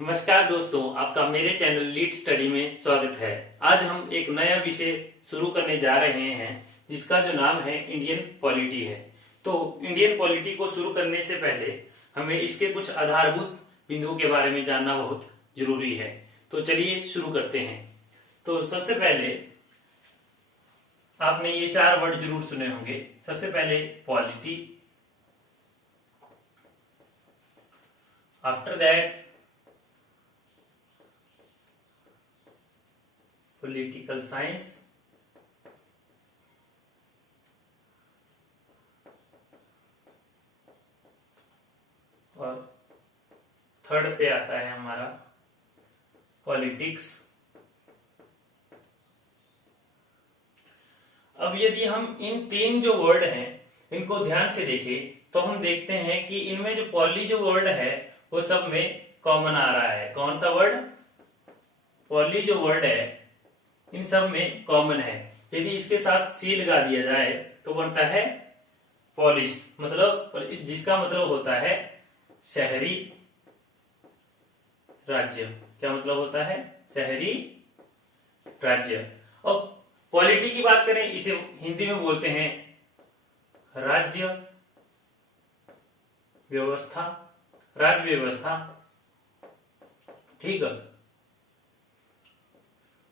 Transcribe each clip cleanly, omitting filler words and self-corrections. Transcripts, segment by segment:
नमस्कार दोस्तों, आपका मेरे चैनल लीड स्टडी में स्वागत है। आज हम एक नया विषय शुरू करने जा रहे हैं जिसका जो नाम है इंडियन पॉलिटी है। तो इंडियन पॉलिटी को शुरू करने से पहले हमें इसके कुछ आधारभूत बिंदुओं के बारे में जानना बहुत जरूरी है। तो चलिए शुरू करते हैं। तो सबसे पहले आपने ये 4 वर्ड जरूर सुने होंगे। सबसे पहले polity, after that political science, और थर्ड पे आता है हमारा पॉलिटिक्स। अब यदि हम इन 3 जो वर्ड हैं इनको ध्यान से देखें तो हम देखते हैं कि इनमें जो पॉली जो वर्ड है वो सब में कॉमन आ रहा है। कौन सा वर्ड? पॉली जो वर्ड है इन सब में कॉमन है। यदि इसके साथ सी लगा दिया जाए तो बनता है पॉलिश, मतलब जिसका मतलब होता है शहरी राज्य। क्या मतलब होता है? शहरी राज्य। और पॉलिटी की बात करें, इसे हिंदी में बोलते हैं राज्य व्यवस्था, राज्य व्यवस्था। ठीक है।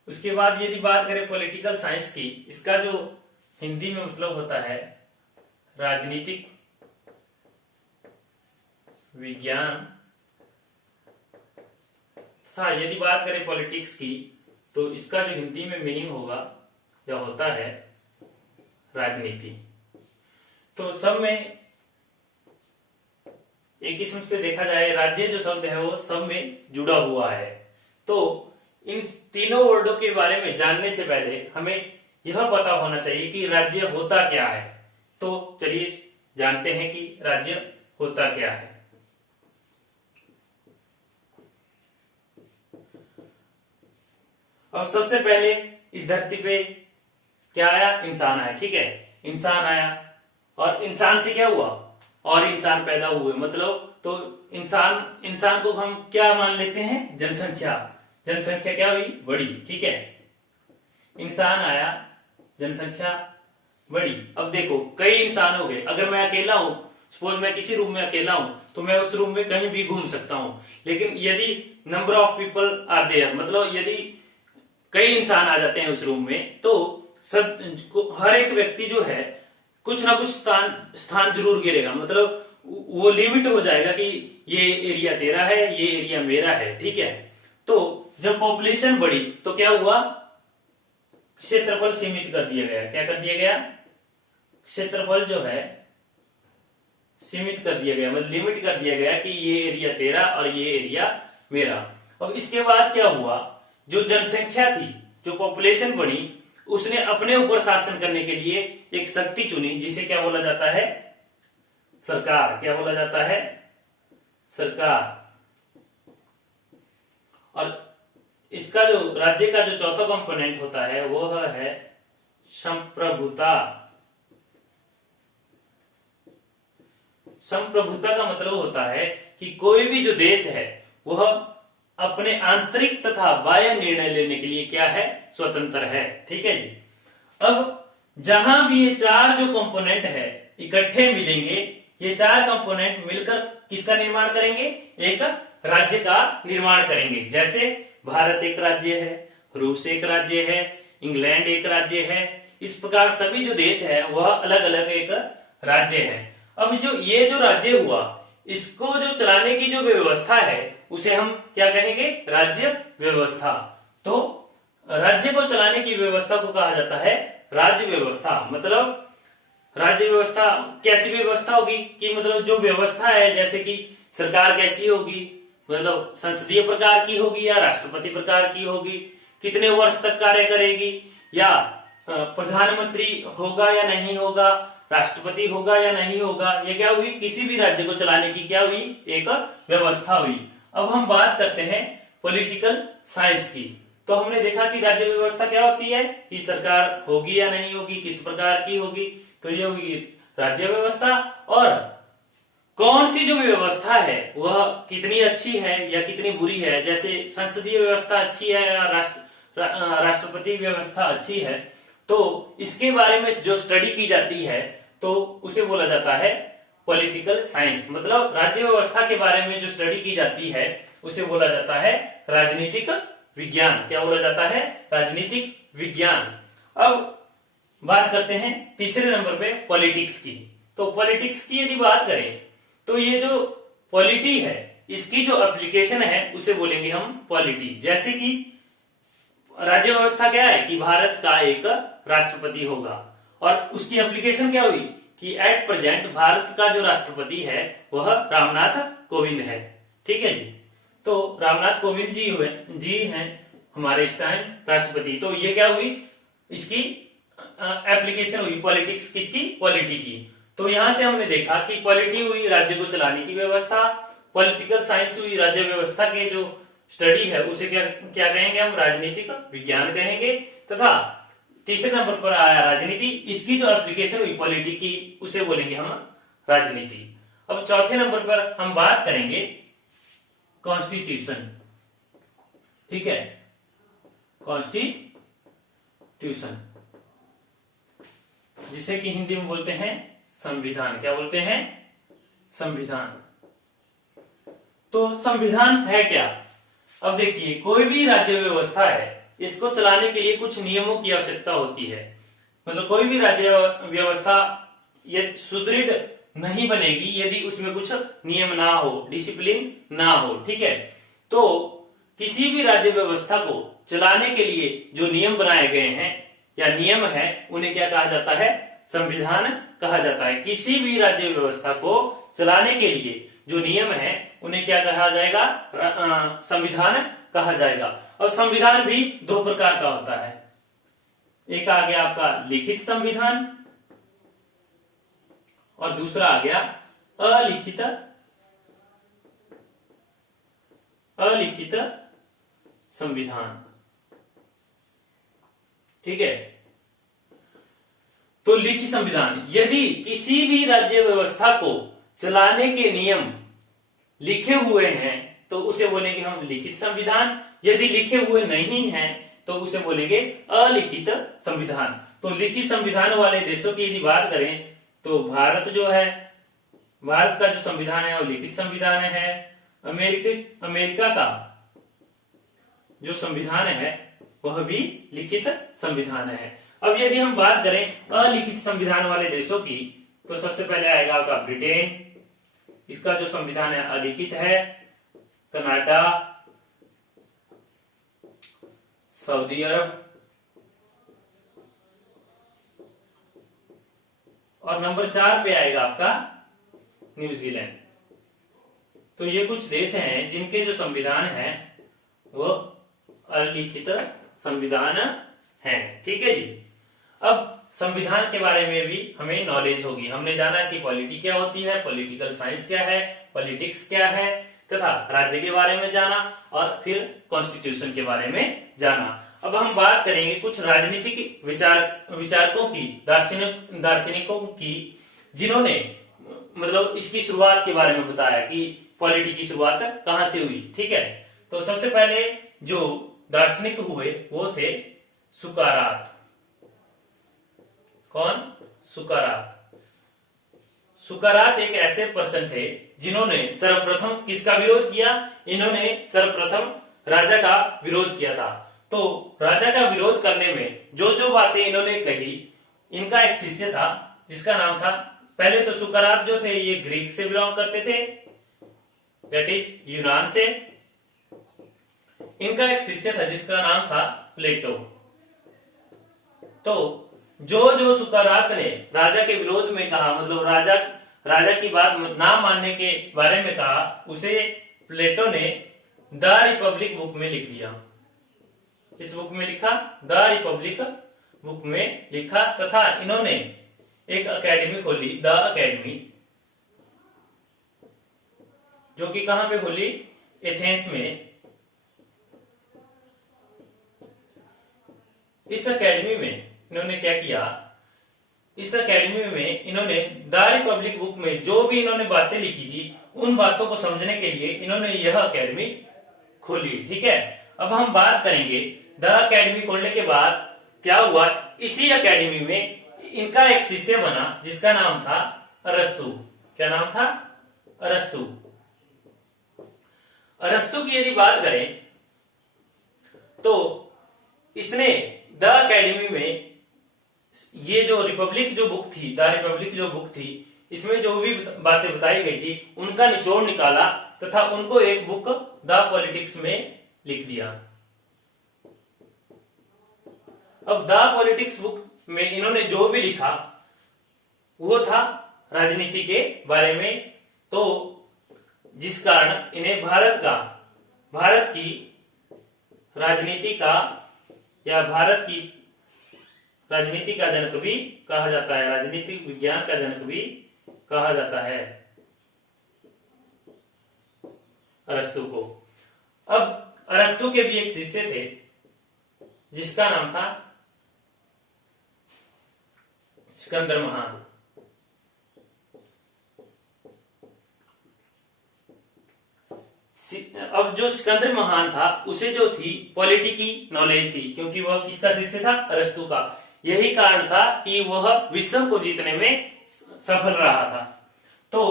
उसके बाद यदि बात करें पॉलिटिकल साइंस की, इसका जो हिंदी में मतलब होता है राजनीतिक विज्ञान। तथा यदि बात करें पॉलिटिक्स की तो इसका जो हिंदी में मीनिंग होगा या होता है राजनीति। तो सब में एक किस्म से देखा जाए राज्य जो शब्द है वो सब में जुड़ा हुआ है। तो इन तीनों वर्डों के बारे में जानने से पहले हमें यह पता होना चाहिए कि राज्य होता क्या है। तो चलिए जानते हैं कि राज्य होता क्या है। और सबसे पहले इस धरती पे क्या आया? इंसान आया। ठीक है, इंसान आया। और इंसान से क्या हुआ? और इंसान पैदा हुए। मतलब तो इंसान को हम क्या मान लेते हैं? जनसंख्या। जनसंख्या क्या हुई? बढ़ी। ठीक है, इंसान आया, जनसंख्या बढ़ी। अब देखो कई इंसान हो गए। अगर मैं अकेला हूं, सपोज मैं किसी रूम में अकेला हूं, तो मैं उस रूम में कहीं भी घूम सकता हूं। लेकिन यदि number of people are there, मतलब यदि कई इंसान आ जाते हैं उस रूम में, तो हर एक व्यक्ति जो है कुछ ना कुछ स्थान जरूर गिरेगा। मतलब वो लिमिट हो जाएगा कि ये एरिया तेरा है, ये एरिया मेरा है। ठीक है। तो जब पॉपुलेशन बढ़ी तो क्या हुआ? क्षेत्रफल सीमित कर दिया गया। क्या कर दिया गया? क्षेत्रफल जो है सीमित कर दिया गया, मतलब लिमिट कर दिया गया कि ये एरिया तेरा और ये एरिया मेरा। अब इसके बाद क्या हुआ? जो जनसंख्या थी, जो पॉपुलेशन बढ़ी, उसने अपने ऊपर शासन करने के लिए एक शक्ति चुनी जिसे क्या बोला जाता है? सरकार। क्या बोला जाता है? सरकार। और इसका जो राज्य का जो चौथा कंपोनेंट होता है वो है संप्रभुता। संप्रभुता का मतलब होता है कि कोई भी जो देश है वह अपने आंतरिक तथा बाह्य निर्णय लेने के लिए क्या है? स्वतंत्र है। ठीक है जी। अब जहां भी ये 4 जो कंपोनेंट है इकट्ठे मिलेंगे, ये 4 कंपोनेंट मिलकर किसका निर्माण करेंगे? एक राज्य का निर्माण करेंगे। जैसे भारत एक राज्य है, रूस एक राज्य है, इंग्लैंड एक राज्य है। इस प्रकार सभी जो देश है वह अलग अलग एक राज्य है। अब ये जो राज्य हुआ, इसको जो चलाने की जो व्यवस्था है उसे हम क्या कहेंगे? राज्य व्यवस्था। तो राज्य को चलाने की व्यवस्था को कहा जाता है राज्य व्यवस्था। मतलब राज्य व्यवस्था कैसी व्यवस्था होगी कि मतलब जो व्यवस्था है, जैसे कि सरकार कैसी होगी, मतलब संसदीय प्रकार की होगी या राष्ट्रपति प्रकार की होगी, कितने वर्ष तक कार्य करेगी, या प्रधानमंत्री होगा या नहीं होगा, राष्ट्रपति होगा या नहीं होगा। ये क्या हुई? किसी भी राज्य को चलाने की क्या हुई? एक व्यवस्था हुई। अब हम बात करते हैं पॉलिटिकल साइंस की। तो हमने देखा कि राज्य व्यवस्था क्या होती है कि सरकार होगी या नहीं होगी, किस प्रकार की होगी। तो ये होगी राज्य व्यवस्था। और कौन सी जो व्यवस्था है वह कितनी अच्छी है या कितनी बुरी है, जैसे संसदीय व्यवस्था अच्छी है या राष्ट्रपति व्यवस्था अच्छी है, तो इसके बारे में जो स्टडी की जाती है तो उसे बोला जाता है पॉलिटिकल साइंस। मतलब राज्य व्यवस्था के बारे में जो स्टडी की जाती है उसे बोला जाता है राजनीतिक विज्ञान। क्या बोला जाता है? राजनीतिक विज्ञान। अब बात करते हैं तीसरे नंबर पे पॉलिटिक्स की। तो पॉलिटिक्स की यदि बात करें तो ये जो पॉलिटी है इसकी जो एप्लीकेशन है उसे बोलेंगे हम पॉलिटी। जैसे कि राज्य व्यवस्था क्या है कि भारत का एक राष्ट्रपति होगा, और उसकी एप्लीकेशन क्या हुई कि एट प्रेजेंट भारत का जो राष्ट्रपति है वह रामनाथ कोविंद है। ठीक है जी। तो रामनाथ कोविंद जी हैं हमारे इस टाइम राष्ट्रपति। तो ये क्या हुई, इसकी एप्लीकेशन हुई पॉलिटिक्स, किसकी? पॉलिटी की। तो यहां से हमने देखा कि पॉलिटी हुई राज्य को चलाने की व्यवस्था, पॉलिटिकल साइंस हुई राज्य व्यवस्था के जो स्टडी है उसे क्या क्या कहेंगे हम? राजनीतिक विज्ञान कहेंगे। तथा तीसरे नंबर पर आया राजनीति, इसकी जो एप्लीकेशन हुई पॉलिटी की उसे बोलेंगे हम राजनीति। अब चौथे नंबर पर हम बात करेंगे कॉन्स्टिट्यूशन। ठीक है, कॉन्स्टिट्यूशन जिसे कि हिंदी में बोलते हैं संविधान। क्या बोलते हैं? संविधान। तो संविधान है क्या? अब देखिए, कोई भी राज्य व्यवस्था है इसको चलाने के लिए कुछ नियमों की आवश्यकता होती है। मतलब कोई भी राज्य व्यवस्था ये सुदृढ़ नहीं बनेगी यदि उसमें कुछ नियम ना हो, डिसिप्लिन ना हो। ठीक है, तो किसी भी राज्य व्यवस्था को चलाने के लिए जो नियम बनाए गए हैं या नियम है उन्हें क्या कहा जाता है? संविधान कहा जाता है। किसी भी राज्य व्यवस्था को चलाने के लिए जो नियम है उन्हें क्या कहा जाएगा? संविधान कहा जाएगा। और संविधान भी दो प्रकार का होता है। एक आ गया आपका लिखित संविधान और दूसरा आ गया अलिखित संविधान। ठीक है, तो लिखित संविधान, यदि किसी भी राज्य व्यवस्था को चलाने के नियम लिखे हुए हैं तो उसे बोलेंगे हम लिखित संविधान। यदि लिखे हुए नहीं हैं तो उसे बोलेंगे अलिखित संविधान। तो लिखित संविधान वाले देशों की यदि बात करें तो भारत जो है, भारत का जो संविधान है वो लिखित संविधान है। अमेरिका का जो संविधान है वह भी लिखित संविधान है। अब यदि हम बात करें अलिखित संविधान वाले देशों की तो सबसे पहले आएगा आपका ब्रिटेन, इसका जो संविधान है अलिखित है। कनाडा, सऊदी अरब और नंबर 4 पे आएगा आपका न्यूजीलैंड। तो ये कुछ देश हैं जिनके जो संविधान है वो अलिखित संविधान है। ठीक है जी। अब संविधान के बारे में भी हमें नॉलेज होगी। हमने जाना कि पॉलिटी क्या होती है, पॉलिटिकल साइंस क्या है, पॉलिटिक्स क्या है, तथा राज्य के बारे में जाना और फिर कॉन्स्टिट्यूशन के बारे में जाना। अब हम बात करेंगे कुछ राजनीतिक विचारकों की, दार्शनिकों की, जिन्होंने मतलब इसकी शुरुआत के बारे में बताया कि पॉलिटी की शुरुआत कहां से हुई। ठीक है, तो सबसे पहले जो दार्शनिक हुए वो थे सुकरात। कौन? सुकरात। सुकरात एक ऐसे पर्सन थे जिन्होंने सर्वप्रथम किसका विरोध किया? इन्होंने सर्वप्रथम राजा का विरोध किया था। तो राजा का विरोध करने में जो जो बातें इन्होंने कही, इनका एक शिष्य था जिसका नाम था, पहले तो सुकरात जो थे ये ग्रीक से बिलोंग करते थे, दैट इज यूनान से। इनका एक शिष्य था जिसका नाम था प्लेटो। तो जो जो सुकरात ने राजा के विरोध में कहा, मतलब राजा की बात ना मानने के बारे में कहा, उसे प्लेटो ने द रिपब्लिक बुक में लिख दिया। इस बुक में लिखा, द रिपब्लिक बुक में लिखा। तथा इन्होंने एक एकेडमी खोली, द एकेडमी, जो कि कहां पे खोली? एथेंस में। इस एकेडमी में इन्होंने क्या किया इस एकेडमी में इन्होंने द रिपब्लिक बुक में जो भी इन्होंने बातें लिखी थी उन बातों को समझने के लिए इन्होंने यह एकेडमी खोली। ठीक है, अब हम बात करेंगे द एकेडमी खोलने के बाद क्या हुआ। इसी एकेडमी में इनका एक शिष्य बना जिसका नाम था अरस्तु। क्या नाम था? अरस्तु। अरस्तु की यदि बात करें तो इसने द एकेडमी में ये जो रिपब्लिक जो बुक थी, द रिपब्लिक जो बुक थी, इसमें जो भी बातें बताई गई थी उनका निचोड़ निकाला तथा उनको एक बुक द पॉलिटिक्स में लिख दिया। अब द पॉलिटिक्स बुक में इन्होंने जो भी लिखा वो था राजनीति के बारे में, तो जिस कारण इन्हें भारत की राजनीति का या भारत की राजनीति का जनक भी कहा जाता है, राजनीतिक विज्ञान का जनक भी कहा जाता है अरस्तु को। अब अरस्तु के भी एक शिष्य थे जिसका नाम था सिकंदर महान। अब जो सिकंदर महान था उसे जो थी पॉलिटिकी नॉलेज थी, क्योंकि वह किसका शिष्य था? अरस्तु का। यही कारण था कि वह विश्व को जीतने में सफल रहा था। तो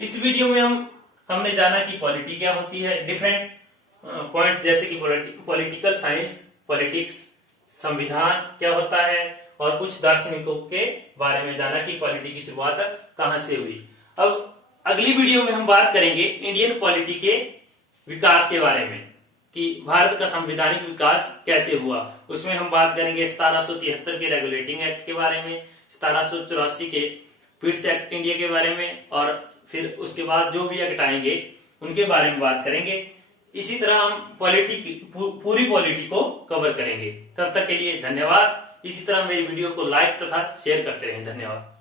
इस वीडियो में हमने जाना कि पॉलिटी क्या होती है, डिफरेंट पॉइंट्स जैसे कि पॉलिटिकल साइंस, पॉलिटिक्स, संविधान क्या होता है, और कुछ दार्शनिकों के बारे में जाना कि पॉलिटी की शुरुआत कहां से हुई। अब अगली वीडियो में हम बात करेंगे इंडियन पॉलिटी के विकास के बारे में कि भारत का संवैधानिक विकास कैसे हुआ। उसमें हम बात करेंगे 1773 के रेगुलेटिंग एक्ट के बारे में, 1784 के पिट्स एक्ट इंडिया के बारे में, और फिर उसके बाद जो भी एक्ट आएंगे उनके बारे में बात करेंगे। इसी तरह हम पूरी पॉलिटी को कवर करेंगे। तब तक के लिए धन्यवाद। इसी तरह मेरी वीडियो को लाइक तथा शेयर करते रहें। धन्यवाद।